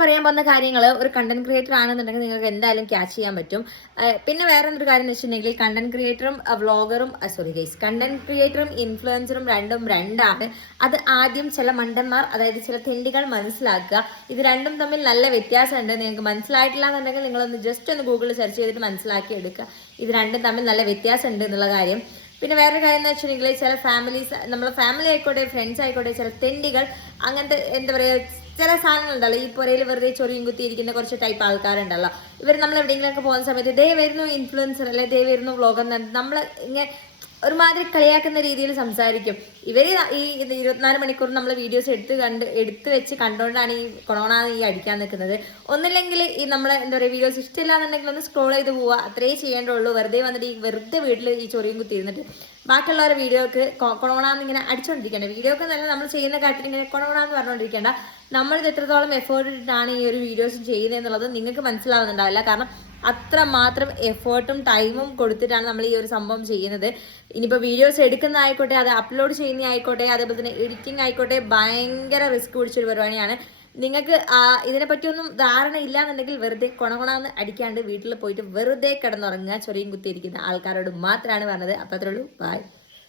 പറയാൻ പോകുന്ന കാര്യങ്ങൾ ഒരു കണ്ടന്റ് ക്രിയേറ്റർ ആണെന്നുണ്ടെങ്കിൽ നിങ്ങൾക്ക് എന്തായാലും ക്യാച്ച് ചെയ്യാൻ പറ്റും. പിന്നെ വേറെ എന്തൊരു കാര്യം എന്ന് വെച്ചിട്ടുണ്ടെങ്കിൽ കണ്ടന്റ് ക്രിയേറ്ററും വ്ളോഗറും കണ്ടന്റ് ക്രിയേറ്ററും ഇൻഫ്ലുവൻസറും രണ്ടാണ്. അത് ആദ്യം ചില മണ്ടന്മാർ, അതായത് ചില തെണ്ടികൾ മനസ്സിലാക്കുക. ഇത് രണ്ടും തമ്മിൽ നല്ല വ്യത്യാസമുണ്ട്. നിങ്ങൾക്ക് മനസ്സിലായിട്ടില്ല എന്നുണ്ടെങ്കിൽ നിങ്ങളൊന്ന് ജസ്റ്റ് ഒന്ന് ഗൂഗിളിൽ സെർച്ച് ചെയ്തിട്ട് മനസ്സിലാക്കി എടുക്കുക. ഇത് രണ്ടും തമ്മിൽ നല്ല വ്യത്യാസമുണ്ട് എന്നുള്ള കാര്യം. പിന്നെ വേറൊരു കാര്യം എന്ന് വെച്ചിട്ടുണ്ടെങ്കിൽ ചില ഫാമിലീസ്, നമ്മളെ ഫാമിലി ആയിക്കോട്ടെ ഫ്രണ്ട്സ് ആയിക്കോട്ടെ, ചില തെണ്ടികൾ അങ്ങനത്തെ എന്താ പറയുക ചില സാധനങ്ങളുണ്ടല്ലോ, ഈ പുരയിൽ വെറുതെ ചൊറിയും കുത്തിയിരിക്കുന്ന കുറച്ച് ടൈപ്പ് ആൾക്കാരുണ്ടല്ലോ. ഇവർ നമ്മൾ എവിടെയെങ്കിലുമൊക്കെ പോകുന്ന സമയത്ത് ദേ വരുന്നു ഇൻഫ്ലുവൻസർ അല്ലെ ദേ വരുന്നു വ്ളോഗർ, നമ്മൾ ഇങ്ങനെ ഒരുമാതിരി കളിയാക്കുന്ന രീതിയിൽ സംസാരിക്കും. ഇവർ ഈ 24 മണിക്കൂർ നമ്മൾ വീഡിയോസ് എടുത്ത് വെച്ച് കണ്ടുകൊണ്ടാണ് ഈ കൊറോണ ഈ അടിക്കാൻ നിൽക്കുന്നത്. ഒന്നില്ലെങ്കിൽ ഈ നമ്മളെ എന്താ പറയുക വീഡിയോസ് ഇഷ്ടമില്ല എന്നുണ്ടെങ്കിൽ ഒന്ന് സ്ക്രോൾ ചെയ്ത് പോവുക, അത്രേ ചെയ്യേണ്ടുള്ളൂ. വെറുതെ വന്നിട്ട് ഈ വെറുതെ വീട്ടിൽ ഈ ചൊറിയും കുത്തിയിരുന്നിട്ട് ബാക്കിയുള്ളവരുടെ വീഡിയോക്ക് കൊറോണ എന്നിങ്ങനെ അടിച്ചുകൊണ്ടിരിക്കേണ്ട. വീഡിയോക്ക് നല്ല നമ്മൾ ചെയ്യുന്ന കാര്യത്തിൽ ഇങ്ങനെ കൊറോണ എന്ന് പറഞ്ഞുകൊണ്ടിരിക്കേണ്ട. നമ്മളിത് എത്രത്തോളം എഫേർട്ട് ഇട്ടിട്ടാണ് ഈ ഒരു വീഡിയോസ് ചെയ്യുന്നത് എന്നുള്ളത് നിങ്ങൾക്ക് മനസ്സിലാവുന്നുണ്ടാവില്ല. കാരണം അത്ര മാത്രം എഫേർട്ടും ടൈമും കൊടുത്തിട്ടാണ് നമ്മൾ ഈ ഒരു സംഭവം ചെയ്യുന്നത്. ഇനിയിപ്പോൾ വീഡിയോസ് എടുക്കുന്ന ആയിക്കോട്ടെ, അത് അപ്ലോഡ് ചെയ്യുന്ന ആയിക്കോട്ടെ, അതേപോലെ തന്നെ എഡിറ്റിംഗ് ആയിക്കോട്ടെ, ഭയങ്കര റിസ്ക് പിടിച്ചൊരു പരിപാടിയാണ്. നിങ്ങൾക്ക് ഇതിനെപ്പറ്റിയൊന്നും ധാരണ ഇല്ല എന്നുണ്ടെങ്കിൽ വെറുതെ കൊണകൊണാന്ന് അടിക്കാണ്ട് വീട്ടിൽ പോയിട്ട് വെറുതെ കിടന്നുറങ്ങുക. ചൊറിയും കുത്തിയിരിക്കുന്ന ആൾക്കാരോട് മാത്രമാണ് പറഞ്ഞത്. അപ്പോൾ അത്രേ ഉള്ളൂ. ബൈ.